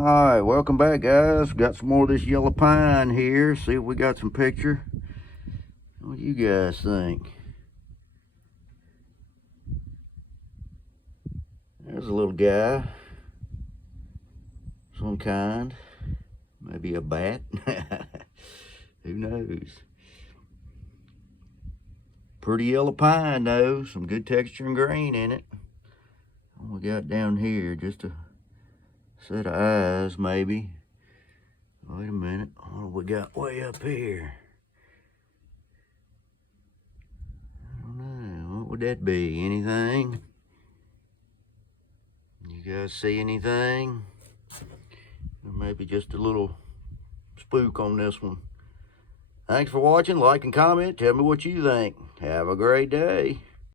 All right, welcome back, guys. Got some more of this yellow pine here. See if we got some picture. What do you guys think? There's a little guy. Some kind. Maybe a bat. Who knows? Pretty yellow pine though. Some good texture and grain in it. What we got down here? Just a set of eyes, maybe. Wait a minute. What do we got way up here? I don't know. What would that be? Anything? You guys see anything? Or maybe just a little spook on this one. Thanks for watching. Like and comment. Tell me what you think. Have a great day.